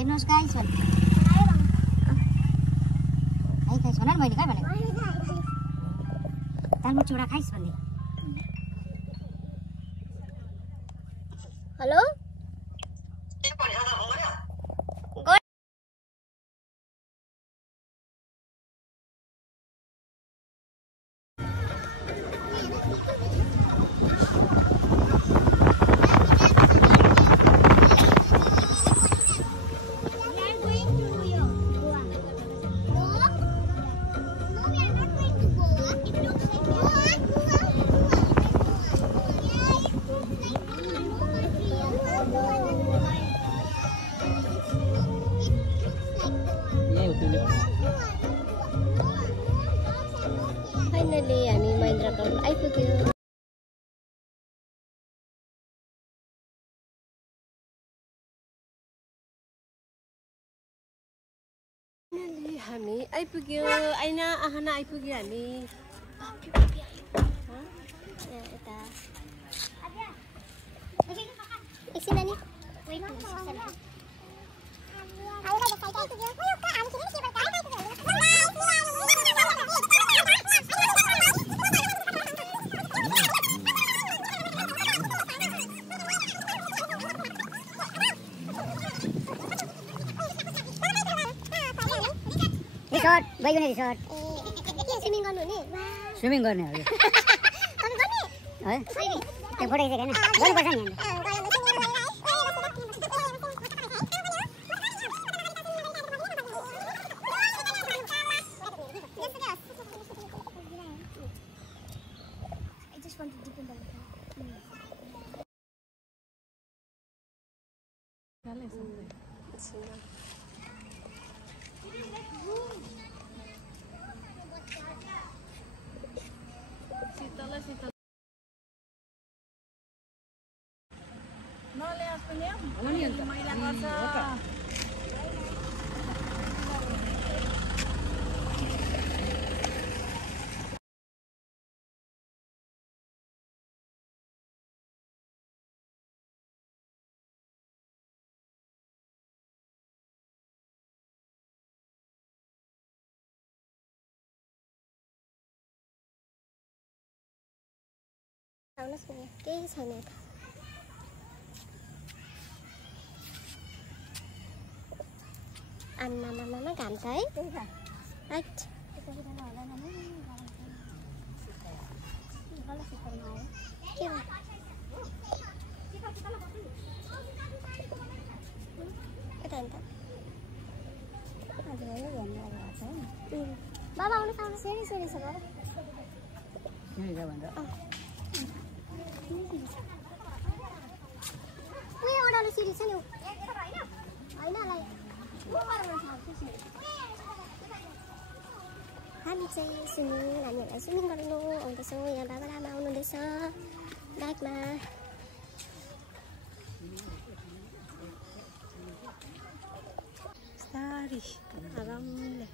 हेर्नुहोस् गाइस भन् खाइस् भनेर मैले खै भनेको दालमुट चुडा खाइस् भन्दै हेलो फाइनली हामी महेन्द्र ग्राउन्ड आइपुग्यो। हामी आइपुग्यो आइना आहाना आइपुग्यो हामी यता एकछिन नानी रिसोर्ट बैगुने रिसोर्ट स्विमिङ गर्नु नि स्विमिङ गर्ने हो है त्यो फोटो खिचेको हैन गर्नुपर्छ नि केही छैन आम्मामामा घाम छ है राइट बाबा आउनु सेरी सेरी छ बाबा उयोबाट सिरी छ नि हामी चाहिँ नानीहरूलाई स्विमिङ गर्नु आउँदैछौँ। यहाँ बाबा आमा आउनुहुँदैछ बाइकमा सारी आरामले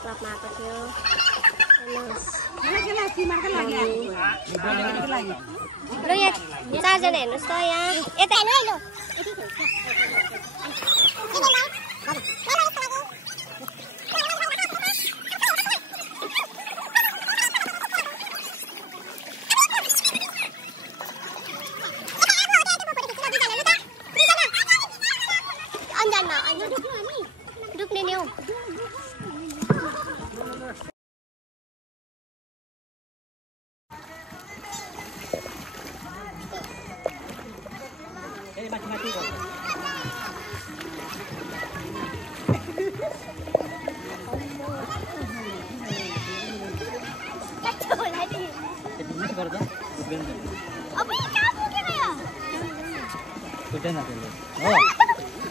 क्लबमा भएको थियो ल यहाँ चारजना हेर्नुहोस् त यहाँ यता हेर्नु डुब्ने नि हौ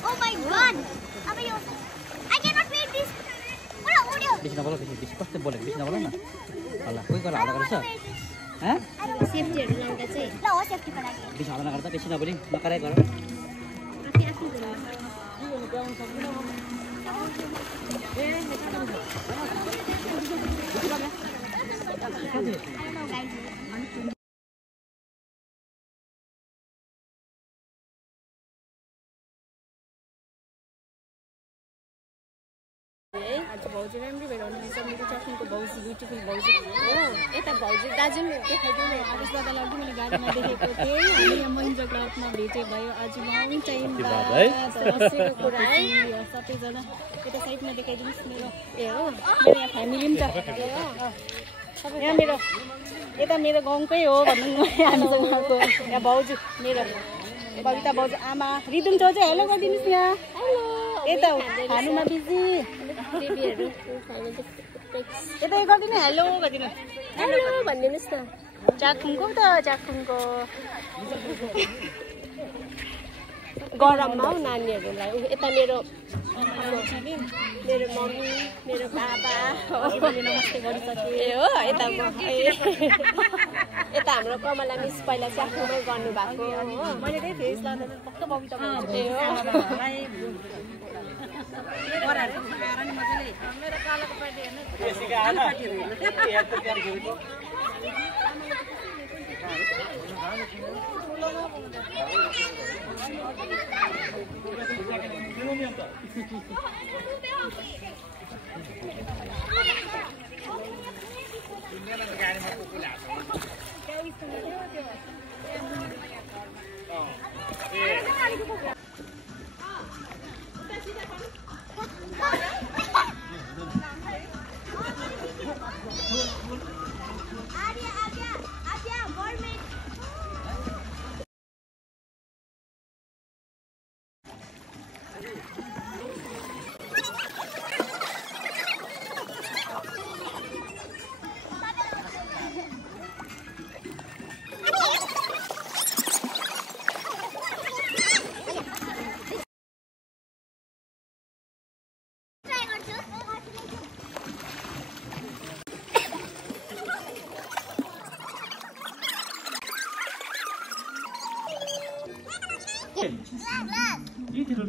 Oh my god! I cannot wait this. Bisa nak bola, bisa kau boleh, bisa nak bola na. Alah, kau kalau ada kerja, hah? Safety हरू लाउँदा चाहिँ ल हो सेफ्टीको लागि Bisa ada kerja, bisa nak boleh, nak kerja kau. आफै आफै आज भाउजू राम्रो भएर आउनुहुन्छ मेरो चक्किङको भाउजू ब्युटिफुल भाउजू हो यता भाउजू दाजु पनि देखाइदिनु न आदेश दादालाई अघि मैले गाडीमा देखेको थिएँ हामी यहाँ महिन्द्र क्लबमा भेटे भयो आज लङ टाइम बसेको कुरा है सबैजना यता साइडमा देखाइदिनुहोस् मेरो ए हो मेरो यहाँ फ्यामिली पनि छ यहाँ मेरो यता मेरो गाउँकै हो भनौँ न हामीसँग आएको यहाँ भाउजू मेरो कविता भाउजू आमा रिदुम छेउ चाहिँ हेलो गरिदिनुहोस् यहाँ यता खानुमा बिजी यता गरिदिनु हेलो गरिदिनु हेलो भनिदिनुहोस् न चाखुङको त चाखुङको गरममा हौ नानीहरूलाई यता मेरो मम्मी मेरो बाबा नमस्ते गरिसके हो यता यता हाम्रो कमला मिस पहिला चाखुङमै गर्नुभएको हो मैले त्यही फेस लाँदा पक्क बबिता ए हो मेरो कालोको पार्टी हेर्नु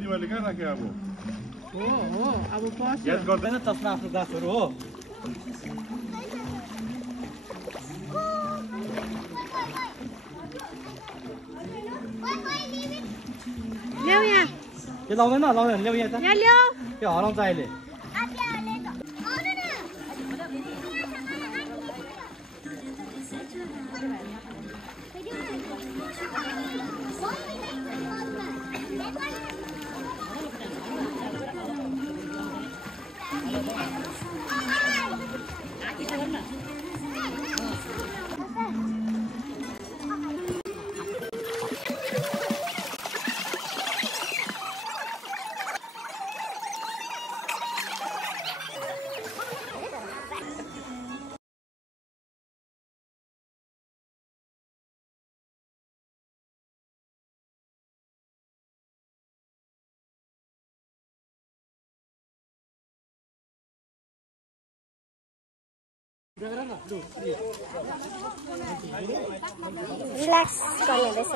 दिवाली कहाँ राख्यो अब हो अब पस याद गर्दैन चस्मा आफ्नो दासहरू हो ल्याउ यहाँ के लाउँदैन लाउँदैन ल्याउ यहाँ त यहाँ ल्याउ त्यो हराउँछ अहिले रिल्याक्स गर्नु हुँदैछ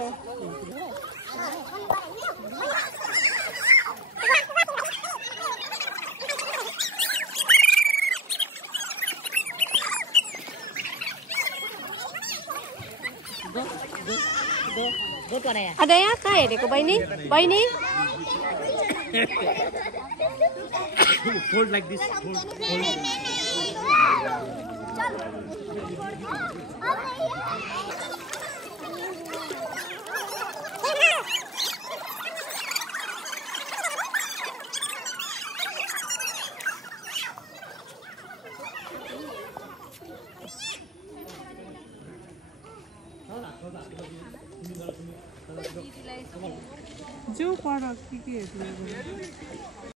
Ada ya kah ya deko Baini? Baini? Hold like this. Hold. जो पर के